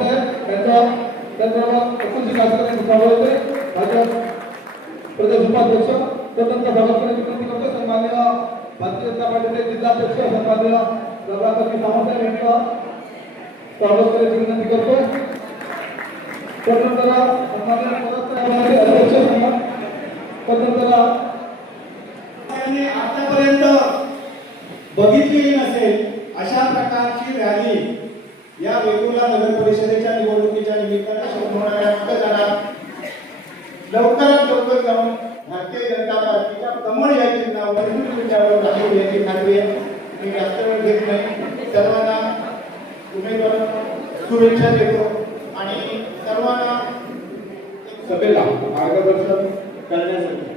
सावंत आहेत त्याचबरोबर उपस्थित कार्यक्रम होते माझ्या प्रदेश उपाध्यक्ष स्वतंत्र सभापती विनंती करतो सन्माननीय भारतीय जनता पार्टीचे जिल्हाध्यक्ष सन्माननीय प्रभाकर सावंत यांचं स्वागत करायची विनंती करतो। स्वतंत्र सन्माननीय अध्यक्ष स्वतंत्र आतापर्यंत बघितलेली नसेल अशा प्रकारची रॅली या वेंगुर्ला नगर परिषदेच्या निवडणुकीच्या निमित्ताने सुरू होणाऱ्या मतदारात लवकरात लवकर जाऊन भारतीय जनता पार्टीच्या कमळ या चिन्हावर निवडणुकीवर राहील याची खात्री आहे। मी जास्त वेळ घेत नाही, सर्वांना उमेदवार शुभेच्छा देतो आणि सर्वांना सभेला मार्गदर्शन करण्यासाठी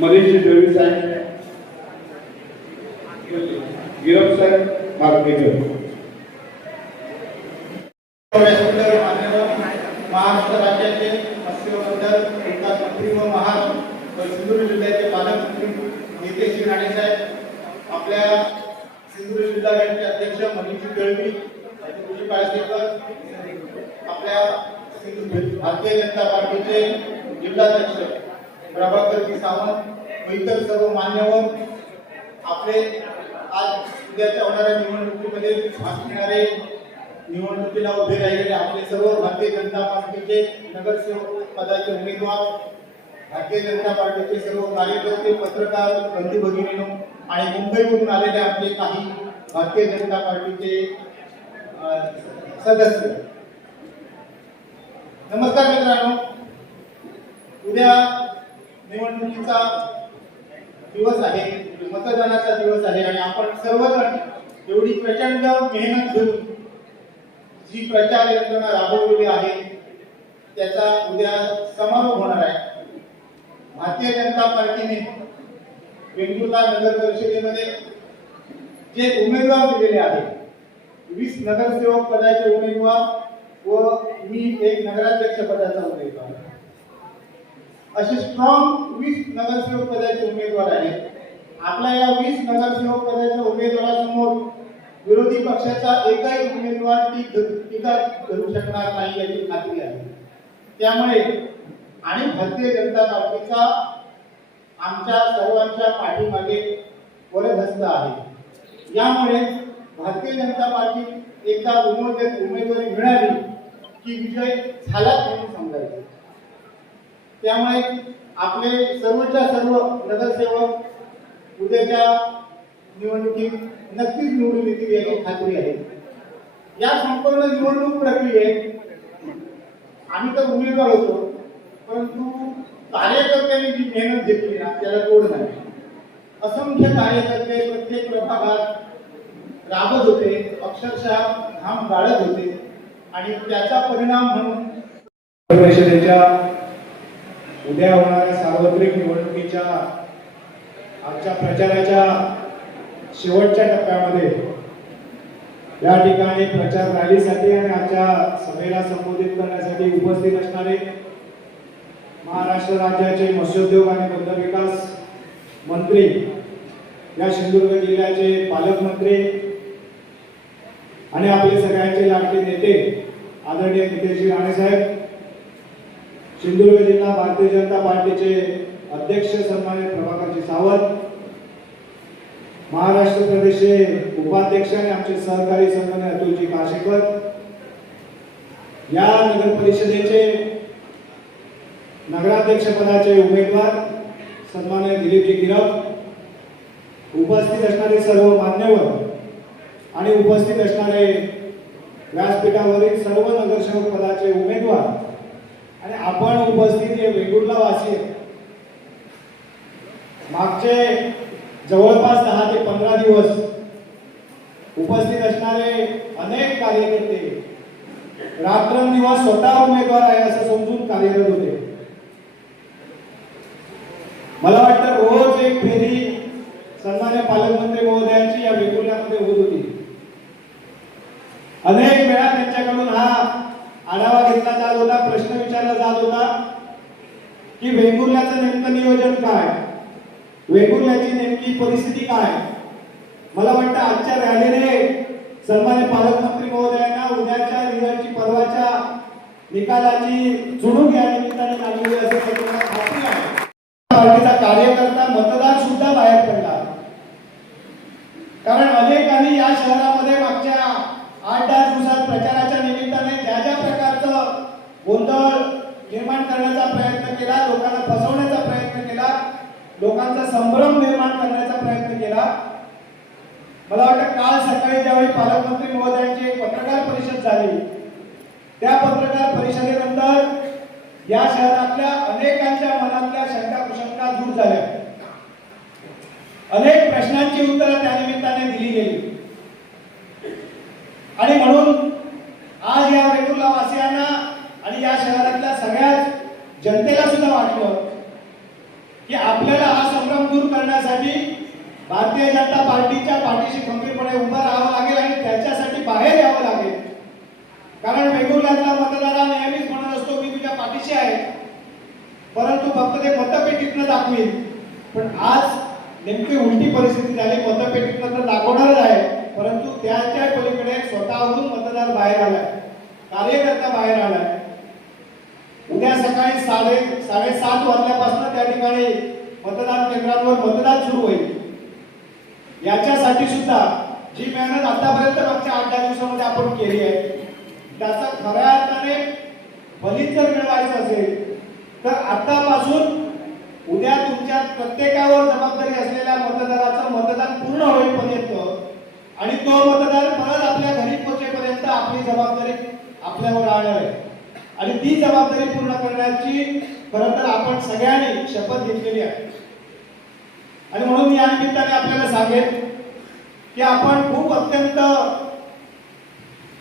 मनीष देवी साहेब, गिरफ साहेब, मार्केटर महाराष्ट्र राज्याचे मत्स्यबंदर विकास मंत्री व सिंधुदुर्ग जिल्ह्याचे पालकमंत्री नेते श्री राणे साहेब, आपल्या सिंधुदुर्ग जिल्हा बँकेचे अध्यक्ष मनीष दळवी, तुझी पाळसेकर, आपल्या भारतीय जनता पार्टीचे जिल्हाध्यक्ष प्रभाकर सावंत व इतर सर्व मान्यवर, आपले आज उद्याच्या होणाऱ्या निवडणुकीमध्ये भाग घेणारे निवडणुकीला उभे राहिलेले आपले सर्व भारतीय जनता पार्टीचे नगरसेवक पदाचे उमेदवार, भारतीय जनता पार्टीचे सर्व कार्यकर्ते, पत्रकार, बंधू भगिनींनो आणि मुंबईवरून आलेले आपले काही भारतीय जनता पार्टीचे सदस्य, नमस्कार मित्रांनो। उद्या निवडणुकीचा दिवस आहे, मतदानाचा दिवस आहे आणि आपण सर्वजण एवढी प्रचंड मेहनत घेऊन जी प्रचार यंत्रणा राबवलेली आहे त्याचा उद्या समारोप होणार आहे। भारतीय जनता पार्टीने वेंगुर्ला नगर परिषदेमध्ये जे उमेदवार दिलेले आहेत 20 नगरसेवक पदाचे उमेदवार व मी एक नगराध्यक्ष पदाचा उमेदवार, असे स्ट्रॉंग 20 नगरसेवक पदाचे उमेदवार आहेत। आपल्या या 20 नगरसेवक पदाच्या उमेदवारासमोर विरोधी पक्षाचा एकही उमेदवार टीका करू शकणार नाही याची खात्री आहे। त्यामुळे आणि भारतीय जनता पार्टीचा आमच्या सर्वांच्या पाठीमागे वरदहस्त आहे। यामुळे भारतीय जनता पार्टी एकदा उमेदवारी मिळाली की विजय झालाच म्हणून समजायचं। त्यामुळे आपले सर्वच्या सर्व नगरसेवक उद्याच्या निवडणुकीत नक्कीच निवडून येतील याची खात्री आहे। या संपूर्ण निवडणूक प्रक्रियेत आम्ही तर उमेदवार होतो, परंतु कार्यकर्त्यांनी जी मेहनत घेतली ना त्याला तोड नाही। असंख्य कार्यकर्ते प्रत्येक प्रभागात राबत होते, अक्षरशः घाम गाळत होते आणि त्याचा परिणाम म्हणून परिषदेच्या उद्या होणाऱ्या सार्वत्रिक निवडणुकीच्या आजच्या प्रचाराच्या शेवटच्या टप्प्यामध्ये या ठिकाणी प्रचार रॅलीसाठी आणि आजच्या सभेला संबोधित करण्यासाठी उपस्थित असणारे महाराष्ट्र राज्याचे मत्स्योद्योग आणि बंदर विकास मंत्री, या सिंधुदुर्ग जिल्ह्याचे पालकमंत्री आणि आपले सगळ्यांचे लाडके नेते आदरणीय नेते श्री राणे साहेब, सिंधुदुर्ग जिल्हा भारतीय जनता पार्टीचे अध्यक्ष सन्माननीय प्रभाकर सावंत, महाराष्ट्र प्रदेशचे उपाध्यक्ष आणि आमचे सहकारी सन्माननीय अतुलजी काशेकर, या नगर परिषदेचे नगराध्यक्ष पदाचे उमेदवार सन्माननीय दिलीपजी गिरफ, उपस्थित असणारे सर्व मान्यवर आणि उपस्थित असणारे व्यासपीठावरील सर्व नगरसेवक पदाचे उमेदवार आणि आपण उपस्थित हे वेंगुर्ला वासी मागचे जवळपास 10 ते 15 दिवस उपस्थित असणारे अनेक कार्यकर्ते रात्रंदिवस स्वतः उमेदवार आहे असं समजून कार्यरत होते। मला वाटतं रोज एक फेरी सन्मान्य पालकमंत्री महोदयांची या वेंगुर्ल्यामध्ये होत होती। अनेक वेळा त्यांच्याकडून हा आढावा घेतला जात होता, प्रश्न विचारला जात होता की वेंगुर्ल्याचं नेमकं नियोजन काय, वेंगुर्ल्याची नेमकी परिस्थिती काय। मला वाटतं आजच्या रॅलीने सन्मान्य पालकमंत्री महोदय निकालाची चुणूक या निमित्ताने लागली असेल याची मला खात्री आहे. पार्टीचा कार्यकर्ता मतदार सुद्धा बाहेर पडला, कारण अनेकांनी या शहरामध्ये मागच्या 8-10 दिवसात प्रचाराच्या निमित्ताने ज्या ज्या प्रकारचं गोंधळ निर्माण करण्याचा प्रयत्न केला, लोकांना फसवण्याचा प्रयत्न केला, लोकांचा संभ्रम निर्माण करण्याचा प्रयत्न केला. मला वाटतं काल सकाळी ज्यावेळी पालकमंत्री महोदयांची एक पत्रकार परिषद झाली, त्या पत्रकार परिषदेनंतर या शहरातल्या अनेकांच्या मनातल्या शंका कुशंका दूर झाल्या. अनेक प्रश्नांची उत्तरं त्या निमित्ताने दिली गेली. आणि म्हणून आज या वेंगुर्ला वासियांना आणि या शहरातल्या सगळ्याच जनतेला सुद्धा वाटलं की आपल्याला हा संभ्रम दूर करण्यासाठी भारतीय जनता पार्टीच्या पाठीशी खंबीरपणे उभं राहावं लागेल आणि त्याच्यासाठी बाहेर यावं लागेल. कारण वेंगुर्ल्यातला मतदार नेहमीच म्हणत असतो मी तुझ्या पाठीशी आहे, परंतु फक्त ते मतपेटीतनं दाखवील. पण आज नेमकी उलटी परिस्थिती झाली. मतपेटीतनं तर दाखवणारच आहे, परंतु त्याच्या पलीकडे स्वतःहून मतदार बाहेर आलाय, कार्यकर्ता बाहेर आलाय. उद्या सकाळी 7:30 वाजल्यापासून त्या ठिकाणी मतदान केंद्रांवर मतदान सुरू होईल. याच्यासाठी सुद्धा जी मेहनत आतापर्यंत मागच्या 8-10 दिवसामध्ये आपण केली आहे, त्याचा खऱ्या अर्थाने फलित जर मिळवायचं असेल तर आतापासून उद्या तुमच्या प्रत्येकावर जबाबदारी असलेल्या मतदाराचं मतदान पूर्ण होईपर्यंत आणि तो मतदार परत आपल्या घरी पोहोचेपर्यंत आपली जबाबदारी आपल्यावर राहणार आहे. आणि ती जबाबदारी पूर्ण करण्याची खरं तर आपण सगळ्यांनी शपथ घेतलेली आहे. आणि म्हणून या निमित्ताने आपल्याला सांगेन की आपण खूप अत्यंत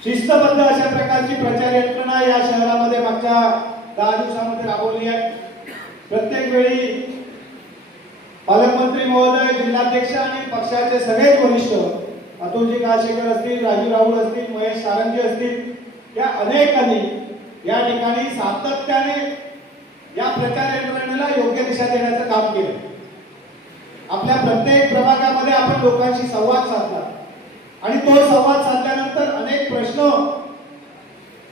शिस्तबद्ध अशा प्रकारची प्रचार यंत्रणा या शहरामध्ये मागच्या 10 दिवसांमध्ये राबवली आहे. प्रत्येक वेळी पालकमंत्री महोदय, जिल्हाध्यक्ष आणि पक्षाचे सगळेच वरिष्ठ अतुलजी काळशेकर असतील, राजू राऊळ असतील, महेश सारंगी असतील, या अनेकांनी या ठिकाणी सातत्याने या प्रचार यंत्रणेला योग्य दिशा देण्याचं काम केलं. आपल्या प्रत्येक प्रभागामध्ये आपण लोकांशी संवाद साधला आणि तो संवाद साधल्यानंतर अनेक प्रश्न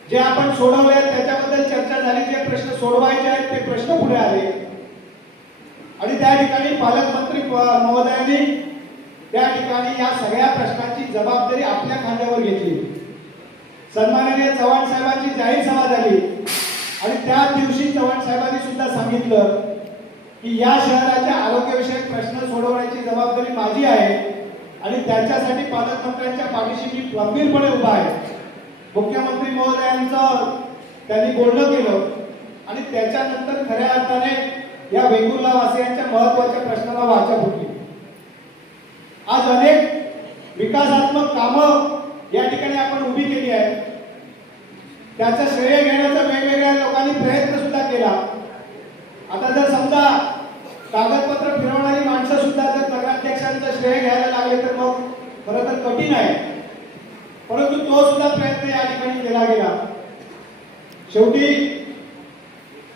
जे आपण सोडवले त्याच्याबद्दल चर्चा झाली. जे प्रश्न सोडवायचे आहेत ते प्रश्न पुढे आले आणि त्या ठिकाणी पालकमंत्री महोदयांनी त्या ठिकाणी या सगळ्या प्रश्नांची जबाबदारी आपल्या खांद्यावर घेतली. सन्माननीय चव्हाण साहेबांची जाहीर सभा झाली आणि त्या दिवशी चव्हाण साहेबांनी सुद्धा सांगितलं की या शहराच्या आरोग्यविषयक प्रश्न सोडवण्याची जबाबदारी माझी आहे आणि त्याच्यासाठी पालकमंत्र्यांच्या पाठीशी मी गंभीरपणे उभा आहे. मुख्यमंत्री महोदयांचं त्यांनी बोलणं केलं आणि त्याच्यानंतर खऱ्या अर्थाने या वेंगुर्ला वासियांच्या महत्त्वाच्या प्रश्नाला वाचा फुटली. आज अनेक विकासात्मक कामं या ठिकाणी आपण उभी केली आहे. त्याचं श्रेय घेण्याचा वेगवेगळ्या लोकांनी प्रयत्न सुद्धा केला. आता जर समजा कागदपत्र फिरवणारी माणसं सुद्धा जर नगराध्यक्षांचं श्रेय घ्यायला लागले तर मग खरं तर कठीण आहे, परंतु तो सुद्धा प्रयत्न या ठिकाणी केला गेला. शेवटी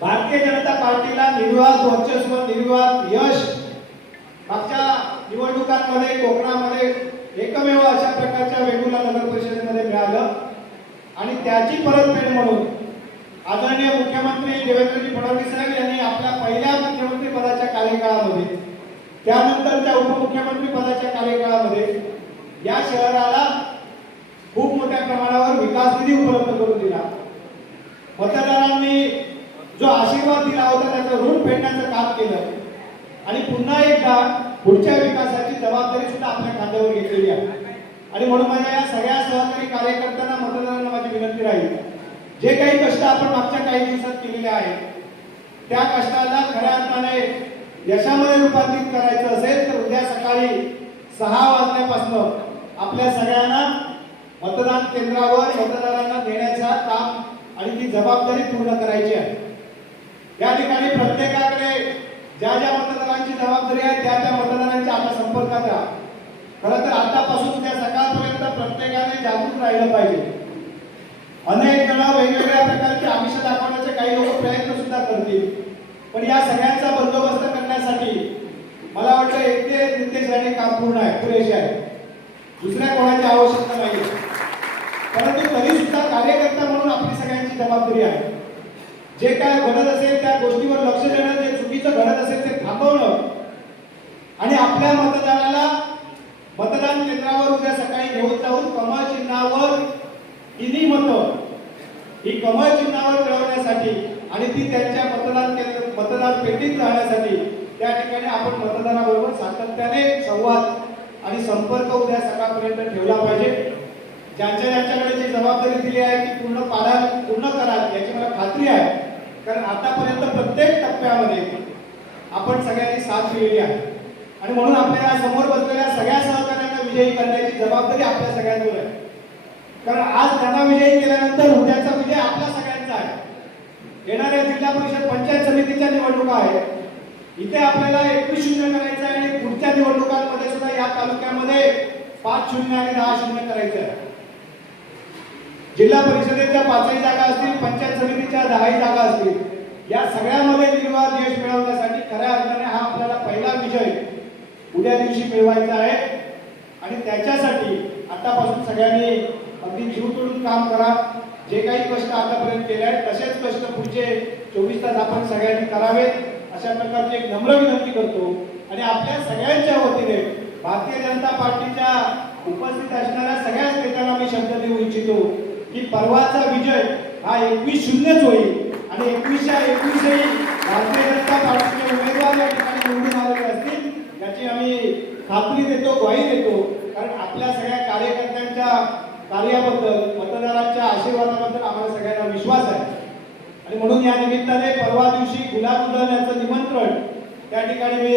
भारतीय जनता पार्टीला निर्विवाद वर्चस्व, निर्विवाद यश मागच्या निवडणुकांमध्ये कोकणामध्ये एकमेव अशा प्रकारच्या वेंगुर्ला नगर परिषदेमध्ये मिळालं आणि त्याची परतफेड म्हणून आदरणीय मुख्यमंत्री देवेंद्रजी फडणवीस साहेब यांनी आपल्या पहिल्या मुख्यमंत्री पदाच्या कार्यकाळामध्ये, त्यानंतरच्या उपमुख्यमंत्री पदाच्या कार्यकाळामध्ये या शहराला खूप मोठ्या प्रमाणावर विकास निधी उपलब्ध करून दिला. मतदारांनी जो आशीर्वाद दिला होता त्याचं ऋण फेडण्याचं काम केलं आणि पुन्हा एकदा पुढच्या विकासाची जबाबदारी सुद्धा आपल्या खांद्यावर घेतलेली आहे. आणि म्हणून माझ्या या सगळ्या सहकारी कार्यकर्त्यांना, मतदारांना माझी विनंती राहील, जे काही कष्ट आपण मागच्या काही दिवसात केलेले आहेत त्या कष्टाला खऱ्या अर्थाने यशामध्ये रूपांतरित करायचं असेल तर उद्या सकाळी 6 वाजल्यापासून आपल्या सगळ्यांना मतदान केंद्रावर मतदारांना नेण्याचं काम आणि ती जबाबदारी पूर्ण करायची आहे. या ठिकाणी प्रत्येकाकडे ज्या ज्या मतदारांची जबाबदारी आहे त्या त्या मतदारांच्या आता संपर्कात राहा. खरं तर आतापासून उद्या सकाळपर्यंत प्रत्येकाने जागरूक राहिलं पाहिजे. अनेक जण वेगवेगळ्या प्रकारचे आमिष दाखवण्याचे काही लोक प्रयत्न सुद्धा करतील, पण या सगळ्यांचा बंदोबस्त करण्यासाठी मला वाटतं एकटे नितेश राणे काम पूर्ण आहे, पुरेसे आहे, दुसऱ्या कोणाची आवश्यकता नाही. परंतु तरी सुद्धा कार्यकर्ता म्हणून आपली सगळ्यांची जबाबदारी आहे जे काय घडत असेल त्या गोष्टीवर लक्ष देणं, जे चुकीचं घडत असेल ते थांबवणं आणि आपल्या मतदाराला मतदान केंद्रावर उद्या सकाळी घेऊन जाऊन कमळ चिन्हावर किती मतं ही कमळ चिन्हावर मिळवण्यासाठी आणि ती त्यांच्या मतदान पेटीत राहण्यासाठी त्या ठिकाणी आपण मतदाराबरोबर सातत्याने संवाद आणि संपर्क उद्या सकाळपर्यंत ठेवला पाहिजे. ज्यांच्याकडे जी जबाबदारी दिली आहे ती पूर्ण कराल याची मला खात्री आहे. कारण आतापर्यंत प्रत्येक टप्प्यामध्ये आपण सगळ्यांनी साथ दिलेली आहे आणि म्हणून आपल्याला समोर बसलेल्या सगळ्या सहकार्यांना विजयी करण्याची जबाबदारी आपल्या सगळ्यांवर आहे. कारण आज त्यांना विजयी केल्यानंतर उद्याचा विजय आपल्या सगळ्यांचा आहे. येणाऱ्या जिल्हा परिषद पंचायत समितीच्या निवडणुका आहेत. इथे आपल्याला 21-0 करायचं आहे आणि पुढच्या निवडणुकांमध्ये सुद्धा या तालुक्यामध्ये 5-0 आणि 10-0 करायचं आहे. जिल्हा परिषदेच्या 5ही जागा असतील, पंचायत समितीच्या 10ही जागा असतील, या सगळ्यामध्ये निर्वाध यश मिळवण्यासाठी खऱ्या अर्थाने हा आपल्याला पहिला विजय उद्या दिवशी मिळवायचा आहे. आणि त्याच्यासाठी आतापासून सगळ्यांनी अगदी जीव तोडून काम करा. जे काही कष्ट आतापर्यंत केले आहेत तसेच कष्ट पुढचे 24 तास आपण सगळ्यांनी करावेत अशा प्रकारची एक नम्र विनंती करतो. आणि आपल्या सगळ्यांच्या वतीने भारतीय जनता पार्टीच्या उपस्थित असणाऱ्या सगळ्याच नेत्यांना मी शब्द देऊ इच्छितो की परवाचा विजय हा 21-0 होईल आणि 21-21 भारतीय जनता पार्टीचे उमेदवार या ठिकाणी निवडून आलेले असतील याची आम्ही खात्री देतो, ग्वाही देतो. कारण आपल्या सगळ्या कार्यकर्त्यांच्या कार्याबद्दल, मतदारांच्या आशीर्वादाबद्दल आम्हाला सगळ्यांना विश्वास आहे. आणि म्हणून या निमित्ताने परवा दिवशी गुलाब उधळण्याचं निमंत्रण त्या ठिकाणी मी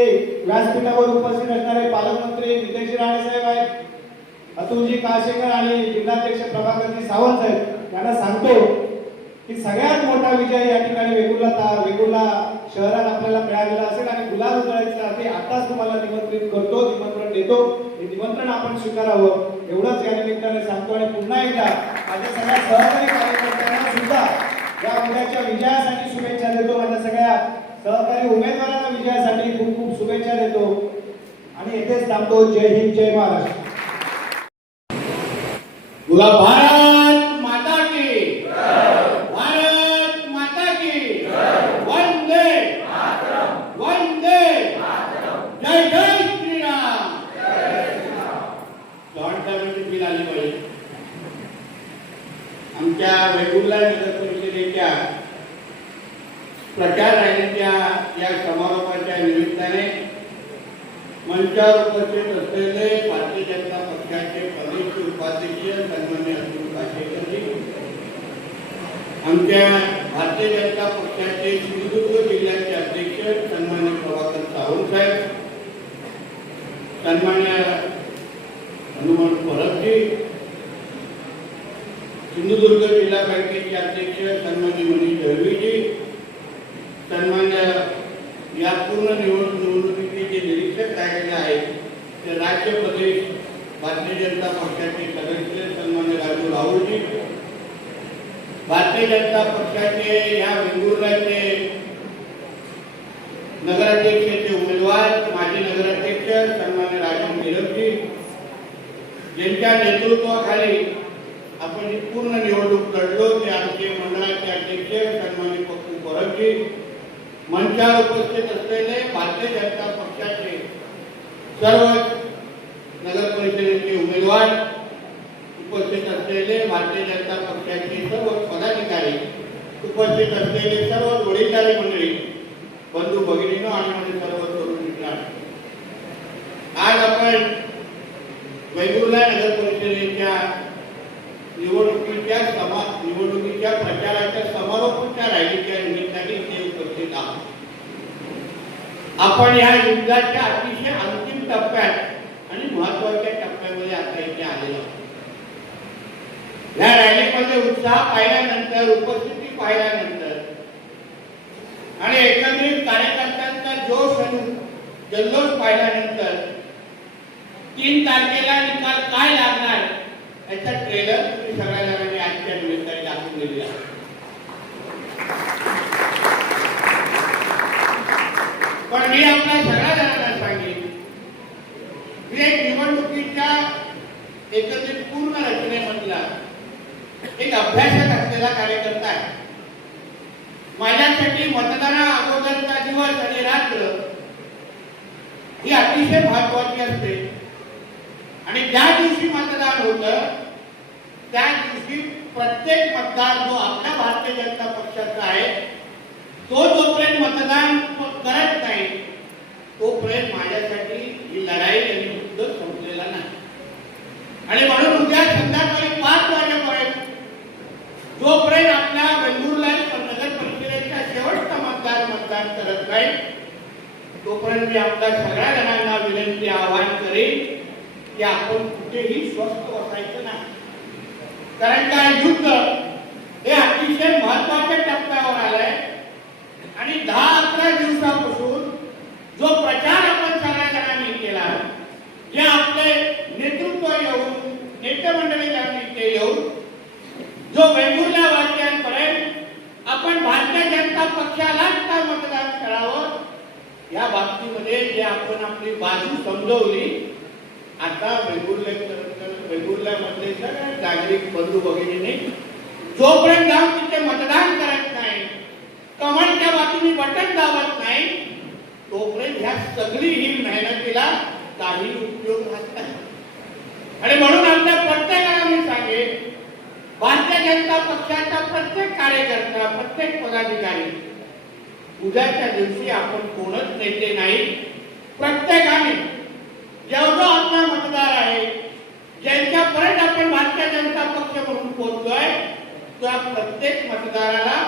व्यासपीठावर उपस्थित असणारे पालकमंत्री नितेश राणे साहेब आहेत, अतुलजी काळशेकर आणि जिल्हाध्यक्ष प्रभाकरजी सावंत साहेब यांना सांगतो की सगळ्यात मोठा विजय या ठिकाणी वेगुर्ला शहरात आपल्याला मिळालेला असेल आणि गुलाब उधळायसाठी आताच तुम्हाला निमंत्रण देतो. हे निमंत्रण आपण स्वीकारावं एवढंच या निमित्ताने सांगतो. आणि पुन्हा एकदा माझ्या सगळ्या सहकारी कार्यकर्त्यांना सुद्धा या उद्याच्या विजयासाठी शुभेच्छा देतो. माझ्या सगळ्या सहकारी उमेदवारांना विजयासाठी खूप खूप शुभेच्छा देतो आणि येथेच थांबतो. जय हिंद, जय महाराष्ट्र. बोला भारत माता की, भारत माता की, वंदे वंदे, जय जय श्रीराम. चव्हाण साहेबांची बिल आली पाहिजे. आमच्या वेगुर्ला नगर परिषदेच्या प्रचार रॅलीच्या या समारोपाच्या निमित्ताने मंचावर उपस्थित असलेले भारतीय जनता पक्षाचे प्रदेश उपाध्यक्ष सन्मान्य अतुल काळशेकरजी, आमच्या भारतीय जनता पक्षाचे सिंधुदुर्ग जिल्ह्याचे अध्यक्ष सन्मान्य प्रभाकर सावंत साहेब, सन्मान्य हनुमान परबजी, सिंधुदुर्ग जिल्हा बँकेचे अध्यक्ष सन्मान्य मनीष दळवीजी, सन्मान्य या पूर्ण निवडणुकीचे जे निरीक्षक राहिलेले आहेत ते राज्य प्रदेश भारतीय जनता पक्षाचे सदस्य सन्मान्य राजू राहुलजी, भारतीय जनता पक्षाचे या वेंगुर्ल्याचे नगराध्यक्षाचे उमेदवार माजी नगराध्यक्ष सन्मान्य राजन गिरवजी, ज्यांच्या नेतृत्वाखाली आपण ही पूर्ण निवडणूक लढलो ते आमचे मंडळाचे अध्यक्ष सन्मान्य पप्पू परबजी, मंचावर उपस्थित असलेले भारतीय जनता पक्षाचे सर्व नगर परिषदेचे उमेदवार, उपस्थित असलेले भारतीय जनता पक्षाचे सर्व पदाधिकारी, उपस्थित असलेले सर्व जोडीदारी मंडळी, बंधू भगिनींनो आणि माझे सर्व तरुण मित्रांनो, आज आपण वेगुर्ला नगर परिषदेच्या निवडणुकीच्या प्रचाराच्या समारोपाच्या रॅलीच्या निमित्ताने इथे उपस्थित आहोत. आपण या युद्धाच्या अतिशय अंतिम टप्प्यात आणि महत्वाच्या टप्प्यामध्ये आता इथे आलेलो आहोत. या रॅलीमध्ये उत्साह पाहिल्यानंतर, उपस्थिती पाहिल्यानंतर आणि एकत्रित कार्यकर्त्यांचा जोश आणि जल्लोष पाहिल्यानंतर 3 तारखेला निकाल काय लागणार याचा ट्रेलर तुम्ही सगळ्या जणांनी आजच्या निमित्ताने दाखवून दिलेला आहे. पण मी आपल्या सगळ्या जणांना सांगेन की एक निवडणुकीच्या एकत्रित पूर्ण रचनेमधला एक अभ्यासक असलेला कार्यकर्ता आहे. माझ्यासाठी मतदाना अगोदरचा दिवस आणि रात्र ही अतिशय महत्वाची असते आणि ज्या दिवशी मतदान होतं त्या दिवशी प्रत्येक मतदार जो आपल्या भारतीय जनता पक्षाचा आहे तो जोपर्यंत मतदान करत नाही तोपर्यंत माझ्यासाठी ही लढाई आणि युद्ध संपलेला नाही. आणि म्हणून उद्या संध्याकाळी 5 वाजेपर्यंत जोपर्यंत आपल्या वेंगुर्ला नगर परिषदेच्या शेवटचा मतदान करत नाही तोपर्यंत मी आपल्या सगळ्या जणांना विनंती आवाहन करेन की आपण कुठेही स्वस्थ बसायचं नाही. कारण काय युद्ध हे अतिशय महत्वाच्या टप्प्यावर आलंय आणि 10-11 दिवसापासून जो प्रचार आपण सगळ्या जणांनी केला जे आपले नेतृत्व येऊन नेते मंडळी येऊन जो वेंगुर्ला वासियांपर्यंत आपण भारतीय जनता पक्षालाच का मतदान करावं या बाबतीमध्ये जे आपण आपली बाजू समजवली आता वेंगुर्ल्यामध्ये सगळ्या नागरिक बंधू भगिनींनी जोपर्यंत जाऊन तिथे मतदान करत नाही कमळच्या बाजूने बटन दाबत नाही तोपर्यंत ह्या सगळी ही मेहनतीला काही उपयोग राहत नाही. आणि म्हणून आपल्या प्रत्येकाला मी सांगेन भारतीय जनता पक्षाचा प्रत्येक कार्यकर्ता प्रत्येक पदाधिकारी उद्याच्या दिवशी आपण कोणच नेते नाही प्रत्येकाने जेवढा आपला मतदार आहे ज्यांच्यापर्यंत आपण भारतीय जनता पक्ष म्हणून पोहोचलोय त्या प्रत्येक मतदाराला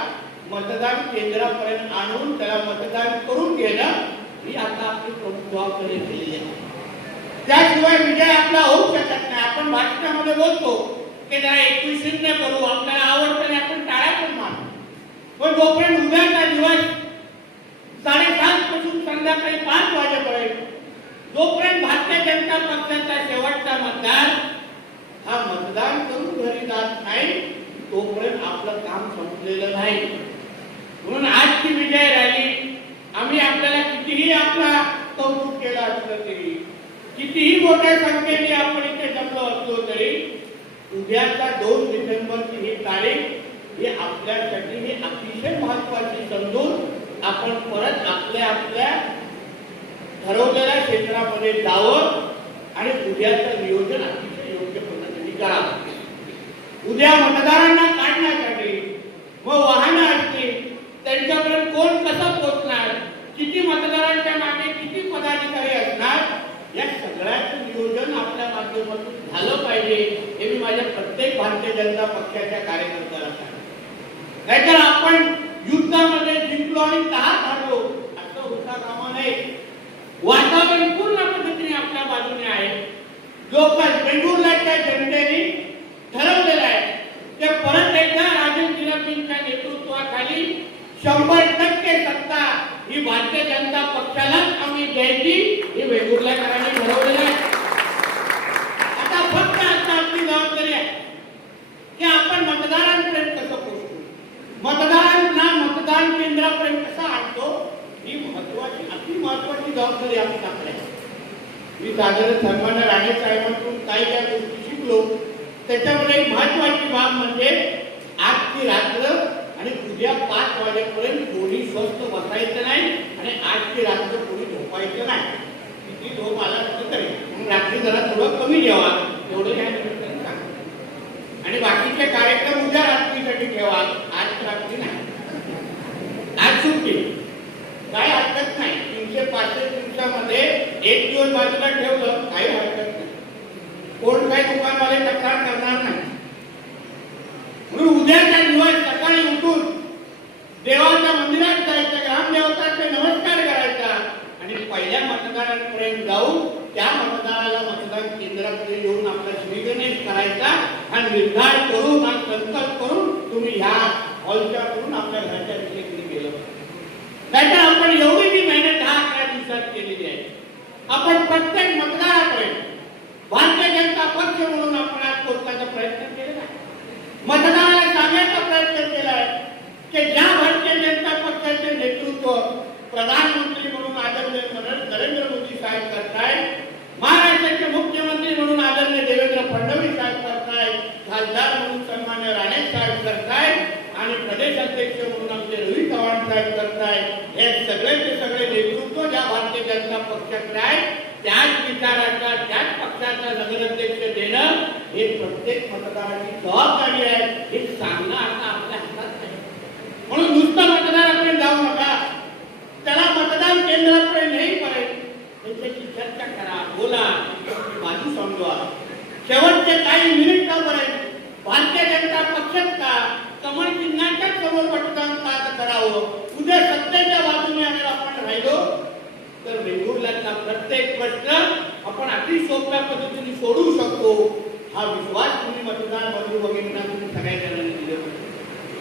मतदान केंद्रापर्यंत आणून त्याला मतदान करून घेणं ही आता आपली प्रमुख जबाबदारी झालेली आहे. त्याशिवाय विजय आपला होऊ शकत नाही. आपण भाषणामध्ये बोलतो की जरा 21 करू आपल्याला आवडतं आपण टाळ्या पण मारू पण जोपर्यंत उद्याचा दिवस 7:30 पासून संध्याकाळी 5 वाजेपर्यंत जोपर्यंत भारतीय जनता पक्षाचा शेवटचा मतदार हा मतदान करून घरी जात नाही तोपर्यंत आपलं काम संपलेलं नाही. म्हणून आजची विजय रॅली आम्ही आपल्याला कितीही आपला कौतुक केलं असलं तरी कितीही मोठ्या संख्येने आपण इथे जमलो असलो तरी उद्याचा 2 डिसेंबरची ही तारीख ही आपल्यासाठी ही अतिशय महत्वाची समजून आपण परत आपल्या ठरवलेल्या क्षेत्रामध्ये जावं आणि उद्याचं नियोजन अतिशय योग्य पद्धतीने करावं. उद्या मतदारांना काढण्यासाठी मग वाहनं असतील त्यांच्यापर्यंत कोण कसं पोहोचणार किती मतदारांच्या मागे किती पदाधिकारी असणार या सगळ्याचं नियोजन आपल्या माध्यमातून झालं पाहिजे हे मी माझ्या प्रत्येक भारतीय जनता पक्षाच्या कार्यकर्त्याला सांगतो. नाहीतर आपण युद्धामध्ये जिंकलो आणि तहार झालो असं होता कामा नये. वातावरण पूर्ण पद्धतीने आपल्या बाजूने आहे. लोक वेंगुर्ल्याच्या जनतेने ठरवलेलं आहे ते परत एकदा राजन जिरापींच्या नेतृत्वाखाली 100% सत्ता ही भारतीय जनता पक्षालाच आम्ही द्यायची हे वेंगुर्ल्याकरांनी ठरवलेलं आहे. आता फक्त आता आपली जबाबदारी आहे की आपण मतदारांपर्यंत कसं पोहोचतो मतदारांना मतदान केंद्रापर्यंत कसं आणतो ही महत्वाची अति महत्वाची जबाबदारी आम्ही टाकली आहे. मी साधारण सन्मान्य राणे साहेबांकडून काही ज्या गोष्टी शिकलो त्याच्यामध्ये एक महत्वाची बाब म्हणजे आजची रात्र आणि उद्या 5 वाजेपर्यंत कोणी स्वस्थ बसायचं नाही आणि आजची रात्र कोणी झोपायचं नाही. किती झोप आला तरी म्हणून रात्री जरा थोडं कमी जेवा एवढं या निमित्ताने सांगतो. आणि बाकीचे कार्यक्रम उद्या रात्रीसाठी ठेवा आज रात्री नाही. आज सुट्टी काही हरकत नाही. 365 दिवसामध्ये 1 दिवस बाजूला ठेवलं काही हरकत नाही. कोण काही दुकानवाले तक्रार करणार नाही. म्हणून उद्याचा दिवस सकाळी उठून देवाच्या मंदिरात जायचं ग्रामदेवताचे नमस्कार करायचा आणि पहिल्या मतदारांपर्यंत जाऊन त्या मतदाराला मतदान केंद्राकडे येऊन आपला श्रीगणेश करायचा हा निर्धार करून हा संकल्प करून तुम्ही ह्या हॉलच्या करून आपल्या घराच्या दिशेकडे गेलं. नाहीतर आपण एवढी जी मेहनत 10-11 दिवसात केलेली आहे आपण प्रत्येक मतदारापर्यंत भारतीय जनता पक्ष म्हणून आपण आज पोहोचण्याचा प्रयत्न केलेला आहे. मतदाराला सांगण्याचा प्रयत्न केला आहे की ज्या भारतीय जनता पक्षाचे नेतृत्व प्रधानमंत्री म्हणून आदरणीय नरेंद्र मोदी साहेब करतायत महाराष्ट्राचे मुख्यमंत्री म्हणून आदरणीय देवेंद्र फडणवीस साहेब करतायत खासदार म्हणून सन्मान्य राणे साहेब करतायत आणि प्रदेश अध्यक्ष म्हणून आमचे रवी चव्हाण साहेब करतायत, हे सगळेचे सगळे नेतृत्व ज्या भारतीय जनता पक्षाकडे आहे त्याच विचाराचा त्याच पक्षाचा नगराध्यक्ष देणं हे प्रत्येक मतदाराची जबाबदारी आहे, हे सांगणं आता आपल्या हातात आहे. म्हणून नुसतं मतदाराकडे जाऊ नका, त्याला मतदान केंद्राकडे नाही पाहिजे, त्यांच्याशी चर्चा करा, बोला, बाजू समजवा. शेवटचे काही मिनिट का बरं भारतीय जनता पक्षात का कमळ चिन्हाच्या समोर मतदान का करावं. उद्या सत्तेच्या बाजूने अगर आपण राहिलो तर वेंगुर्ल्याचा प्रत्येक प्रश्न आपण अति सोप्या पद्धतीने सोडवू शकतो, हा विश्वास तुम्ही मतदार बंधू भगिनींना तुम्ही सगळ्या जणांनी दिले पाहिजे.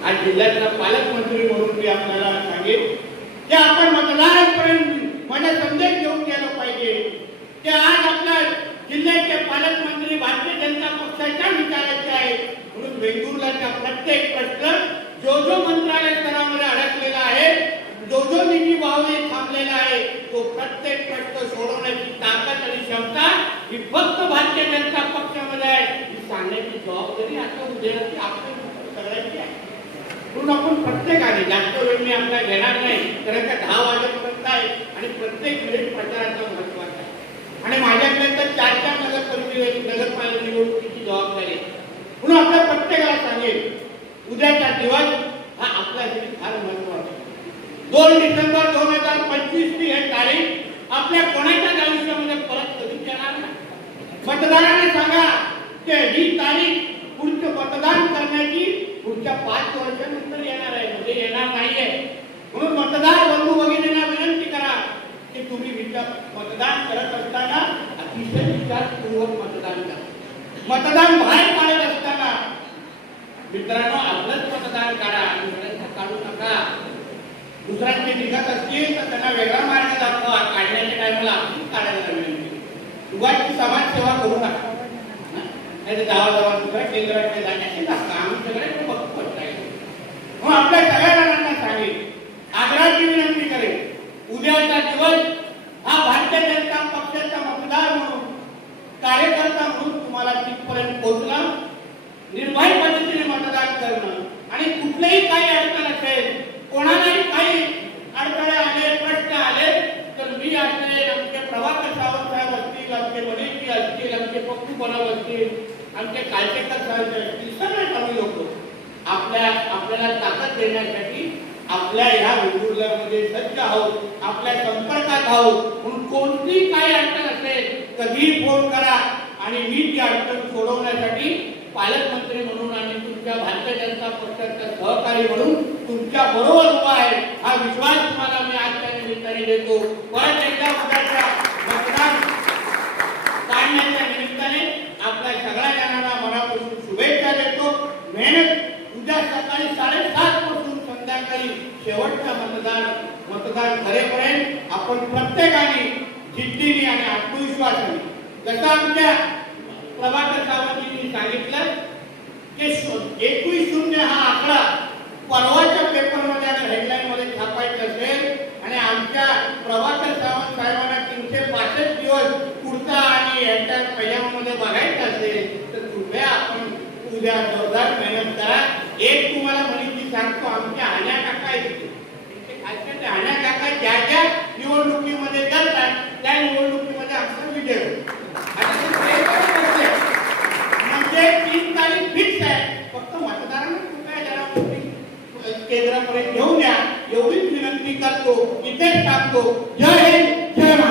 आज जिल्ह्याचा पालकमंत्री म्हणून मी आपल्याला सांगेन की आपण मतदारांपर्यंत माझा संदेश घेऊन गेला पाहिजे की आज आपल्या जिल्ह्याचे पालकमंत्री भारतीय जनता पक्षाच्या विचाराचे आहे. म्हणून वेंगुर्ल्याचा प्रत्येक प्रश्न जो मंत्रालय स्तरामध्ये अडकलेला आहे, जो निधी वाहून थांबलेला आहे, तो प्रत्येक प्रश्न सोडवण्याची ताकद आणि क्षमता ही फक्त भारतीय जनता पक्षामध्ये आहे. ही सांगण्याची जबाबदारी आता उद्याची आपल्या सगळ्यांची आहे. म्हणून आपण प्रत्येकाने जास्त वेळ मी आपला घेणार नाही, कारण का 10 वाजेपर्यंत आहे आणि प्रत्येक मिनिट प्रचाराचा महत्वाचा आहे. आणि माझ्याकडे तर 4 नगरपालिका निवडणुकीची जबाबदारी आहे. म्हणून आपल्या प्रत्येकाला सांगेल उद्याचा दिवस हा आपल्यासाठी फार महत्वाचा आहे. 2 डिसेंबर 2025 ही तारीख आपल्या कोणाच्याच आयुष्यामध्ये परत कधीच येणार नाही. मतदारांना सांगा की ही तारीख पुढचं मतदान करण्याची पुढच्या 5 वर्षानंतर येणार आहे, म्हणजे येणार नाहीये. म्हणून मतदार बंधू भगिनींना विनंती करा की तुम्ही मतदान करत असताना अतिशय विचारपूर्वक मतदान करा. मतदान बाहेर पाडत असताना मित्रांनो आपलंच मतदान करा, दुसऱ्यांचं काढू नका. दुसऱ्यांचे निघत असतील तर त्यांना वेगळा मार्ग दाखवा, काढण्याच्या टायमाला आपलीच काढायला विनंती. उगाच समाजसेवा करू नका, नाही गावागावात दुसऱ्या केंद्राकडे जाण्याचे दाखवा. आम्ही सगळे बघतो म्हणून आपल्या सगळ्या जणांना सांगेल, आग्रहाची विनंती करेल, उद्याचा दिवस हा भारतीय जनता पक्षाचा मतदार म्हणून कार्यकर्ता म्हणून तुम्हाला तिथपर्यंत पोहोचला निर्भय पद्धतीने मतदान करणं. आणि कुठलेही काही अडचण असेल, कोणालाही काही अडथळे आले, प्रश्न आले तर मी असेल, आमचे प्रभाकर सावंत साहेब असतील, आमचे वडीलजी असतील, आमचे पप्पू बनव असतील, आमचे कालचेकर साहेब असतील, सगळे कमी लोक आपल्याला ताकद देण्यासाठी आपल्या ह्या वेंगुर्ल्यामध्ये सज्ज आहोत, आपल्या संपर्कात आहोत. म्हणून कोणतीही काही अडचण असेल कधीही फोन करा आणि मी ती अडचण सोडवण्यासाठी पालकमंत्री म्हणून आणि तुमच्या भारतीय जनता पक्षाचा सहकारी म्हणून तुमच्या बरोबर उभा आहे, हा विश्वास तुम्हाला मी आजच्या निमित्ताने देतो. परत एकदा उद्याच्या मतदान काढण्याच्या निमित्ताने आपल्या सगळ्या जणांना मनापासून शुभेच्छा देतो. मेहनत उद्या सकाळी 7:30 पासून संध्याकाळी शेवटचा मतदान करेपर्यंत आपण प्रत्येकाने जिद्दीने आणि आत्मविश्वासाने, जसं आमच्या प्रभाकर सावंतजींनी सांगितलं की 21-0 हा आकडा परवाच्या पेपरमध्ये अगर हेडलाईन मध्ये छापायचं असेल आणि आमच्या प्रभाकर सावंत साहेबांना 365 दिवस पुढचा आणि याच्या पहिल्यामध्ये बघायचं असेल तर कृपया आपण उद्या जोरदार मेहनत करा. एक तुम्हाला माहिती सांगतो, आमच्या हाण्या काका आहेत, हाण्या काका ज्या निवडणुकीमध्ये जातात त्या निवडणुकीमध्ये आमचा विजय होतो. म्हणजे 3 तारीख फिक्स आहे, फक्त मतदारांना कृपया जरा केंद्रापर्यंत घेऊन या एवढीच विनंती करतो. इथेच टाकतो. जय हिंद, जय महाराष्ट्र.